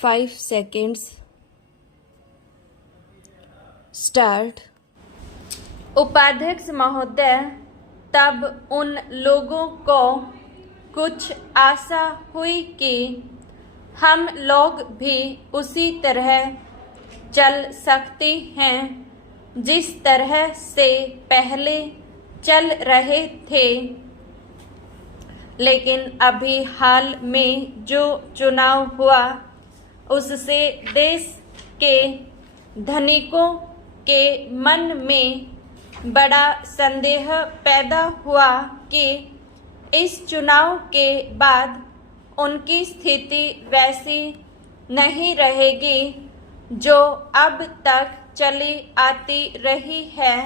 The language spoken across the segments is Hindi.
5 seconds. Start. उपाध्यक्ष महोदय, तब उन लोगों को कुछ आशा हुई कि हम लोग भी उसी तरह चल सकते हैं जिस तरह से पहले चल रहे थे। लेकिन अभी हाल में जो चुनाव हुआ उससे देश के धनिकों के मन में बड़ा संदेह पैदा हुआ कि इस चुनाव के बाद उनकी स्थिति वैसी नहीं रहेगी जो अब तक चली आती रही है।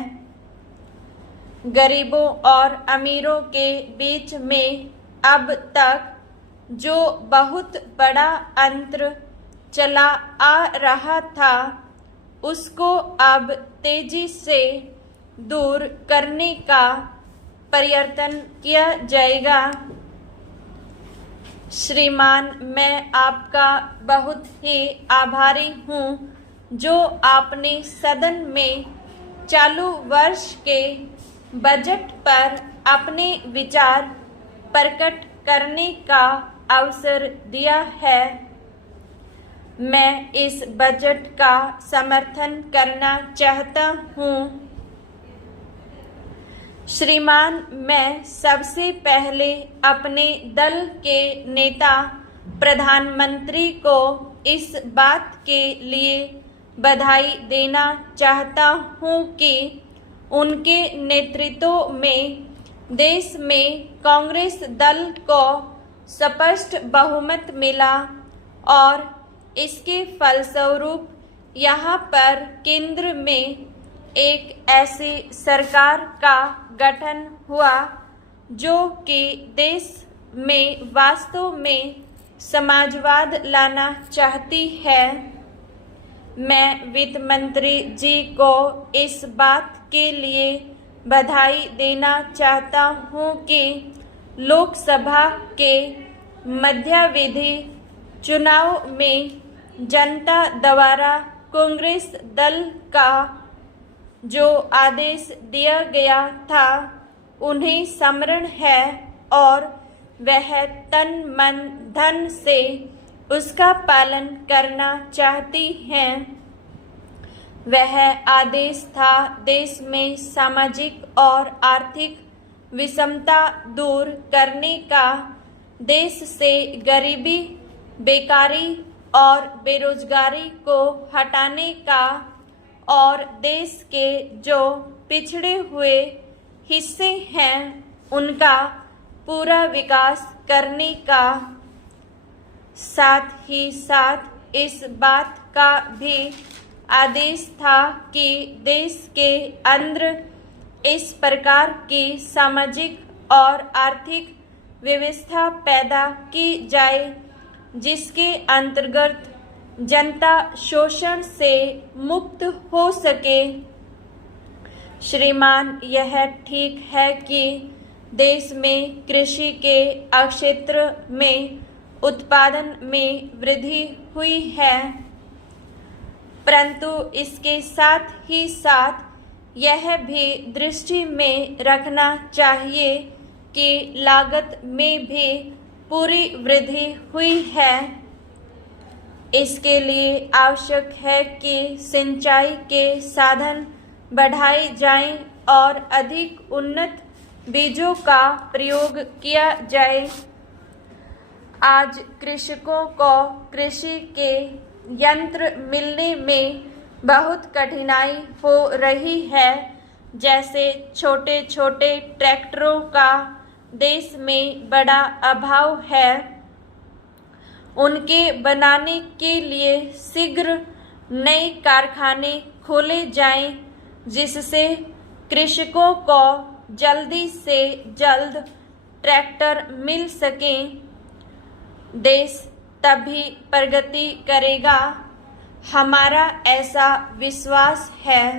गरीबों और अमीरों के बीच में अब तक जो बहुत बड़ा अंतर चला आ रहा था उसको अब तेजी से दूर करने का प्रयत्न किया जाएगा। श्रीमान, मैं आपका बहुत ही आभारी हूँ जो आपने सदन में चालू वर्ष के बजट पर अपने विचार प्रकट करने का अवसर दिया है। मैं इस बजट का समर्थन करना चाहता हूँ। श्रीमान, मैं सबसे पहले अपने दल के नेता प्रधानमंत्री को इस बात के लिए बधाई देना चाहता हूँ कि उनके नेतृत्व में देश में कांग्रेस दल को स्पष्ट बहुमत मिला और इसके फलस्वरूप यहाँ पर केंद्र में एक ऐसी सरकार का गठन हुआ जो कि देश में वास्तव में समाजवाद लाना चाहती है। मैं वित्त मंत्री जी को इस बात के लिए बधाई देना चाहता हूँ कि लोकसभा के मध्यावधि चुनाव में जनता द्वारा कांग्रेस दल का जो आदेश दिया गया था उन्हें स्मरण है और वह तन मन धन से उसका पालन करना चाहती हैं। वह आदेश था देश में सामाजिक और आर्थिक विषमता दूर करने का, देश से गरीबी, बेकारी और बेरोजगारी को हटाने का और देश के जो पिछड़े हुए हिस्से हैं उनका पूरा विकास करने का। साथ ही साथ इस बात का भी आदेश था कि देश के अंदर इस प्रकार की सामाजिक और आर्थिक व्यवस्था पैदा की जाए जिसके अंतर्गत जनता शोषण से मुक्त हो सके। श्रीमान, यह ठीक है कि देश में कृषि के क्षेत्र में उत्पादन में वृद्धि हुई है, परंतु इसके साथ ही साथ यह भी दृष्टि में रखना चाहिए कि लागत में भी पूरी वृद्धि हुई है। इसके लिए आवश्यक है कि सिंचाई के साधन बढ़ाए जाएं और अधिक उन्नत बीजों का प्रयोग किया जाए। आज कृषकों को कृषि के यंत्र मिलने में बहुत कठिनाई हो रही है। जैसे छोटे छोटे ट्रैक्टरों का देश में बड़ा अभाव है। उनके बनाने के लिए शीघ्र नए कारखाने खोले जाएं, जिससे कृषकों को जल्दी से जल्द ट्रैक्टर मिल सकें। देश तभी प्रगति करेगा, हमारा ऐसा विश्वास है।